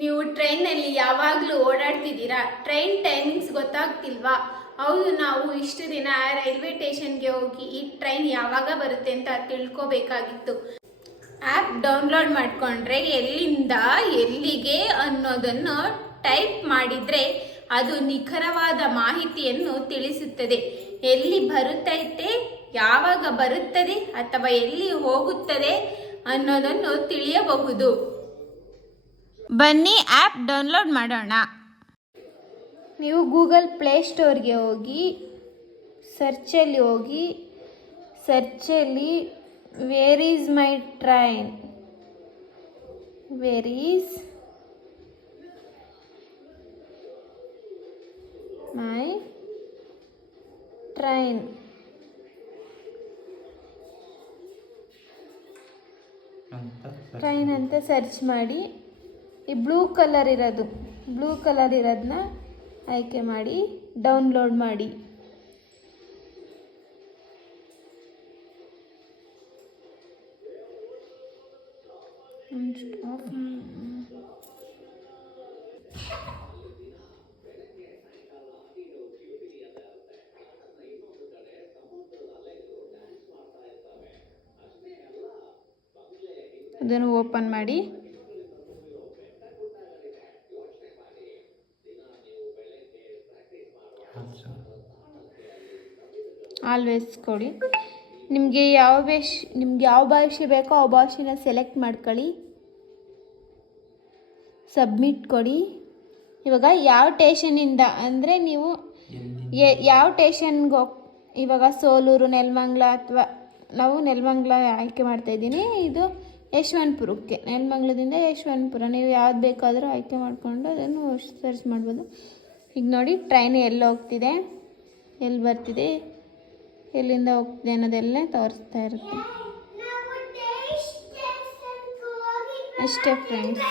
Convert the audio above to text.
ನೀವು ಟ್ರೈನಲ್ಲಿ ಯಾವಾಗಲೂ ಓಡಾಡ್ತಿದ್ದೀರಾ? Train timings ಗೊತ್ತಾಗ್ತಿಲ್ವಾ? ಹೌದು, ನಾವು ಇಷ್ಟು ದಿನ ರೈಲ್ವೆ ಸ್ಟೇಷನ್ಗೆ ಹೋಗಿ ಈ ಟ್ರೈನ್ ಯಾವಾಗ ಬರುತ್ತೆ ಅಂತ ತಿಳ್ಕೊಬೇಕಾಗಿತ್ತು. ಆ್ಯಪ್ ಡೌನ್ಲೋಡ್ ಮಾಡಿಕೊಂಡ್ರೆ ಎಲ್ಲಿಂದ ಎಲ್ಲಿಗೆ ಅನ್ನೋದನ್ನು ಟೈಪ್ ಮಾಡಿದರೆ ಅದು ನಿಖರವಾದ ಮಾಹಿತಿಯನ್ನು ತಿಳಿಸುತ್ತದೆ. ಎಲ್ಲಿ ಬರುತ್ತೈತೆ, ಯಾವಾಗ ಬರುತ್ತದೆ ಅಥವಾ ಎಲ್ಲಿ ಹೋಗುತ್ತದೆ ಅನ್ನೋದನ್ನು ತಿಳಿಯಬಹುದು. ಬನ್ನಿ ಆ್ಯಪ್ ಡೌನ್ಲೋಡ್ ಮಾಡೋಣ. ನೀವು ಗೂಗಲ್ ಪ್ಲೇಸ್ಟೋರ್ಗೆ ಹೋಗಿ ಸರ್ಚಲ್ಲಿ where is my train, where is my train ಅಂತ ಸರ್ಚ್ ಮಾಡಿ. ಈ ಬ್ಲೂ ಕಲರ್ ಇರೋದನ್ನ ಆಯ್ಕೆ ಮಾಡಿ ಡೌನ್ಲೋಡ್ ಮಾಡಿ. ಅದನ್ನು ಓಪನ್ ಮಾಡಿ. ಆಲ್ವೇಸ್ ಕೊಡಿ. ನಿಮಗೆ ಯಾವ ಭಾಷೆ ಬೇಕೋ ಆ ಭಾಷೆನ ಸೆಲೆಕ್ಟ್ ಮಾಡ್ಕೊಳ್ಳಿ. ಸಬ್ಮಿಟ್ ಕೊಡಿ. ಇವಾಗ ಯಾವ ಸ್ಟೇಷನಿಂದ ಅಂದರೆ ನೀವು ಯಾವ ಸ್ಟೇಷನ್ಗೆ ಇವಾಗ ಸೋಲೂರು, ನೆಲಮಂಗಲ, ಅಥವಾ ನಾವು ನೆಲಮಂಗಲ ಆಯ್ಕೆ ಮಾಡ್ತಾಯಿದ್ದೀನಿ. ಇದು ಯಶವಂತಪುರಕ್ಕೆ, ನೆಲಮಂಗಲದಿಂದ ಯಶವಂತಪುರ. ನೀವು ಯಾವ್ದು ಬೇಕಾದರೂ ಆಯ್ಕೆ ಮಾಡಿಕೊಂಡು ಅದನ್ನು ಸರ್ಚ್ ಮಾಡ್ಬೋದು. ಈಗ ನೋಡಿ ಟ್ರೈನ್ ಎಲ್ಲಿ ಹೋಗ್ತಿದೆ, ಎಲ್ಲಿ ಬರ್ತಿದೆ, ಎಲ್ಲಿಂದ ಹೋಗ್ತಿದೆ ಅನ್ನೋದೆಲ್ಲ ತೋರಿಸ್ತಾ ಇರುತ್ತೆ. ಅಷ್ಟೇ ಫ್ರೆಂಡ್ಸ್.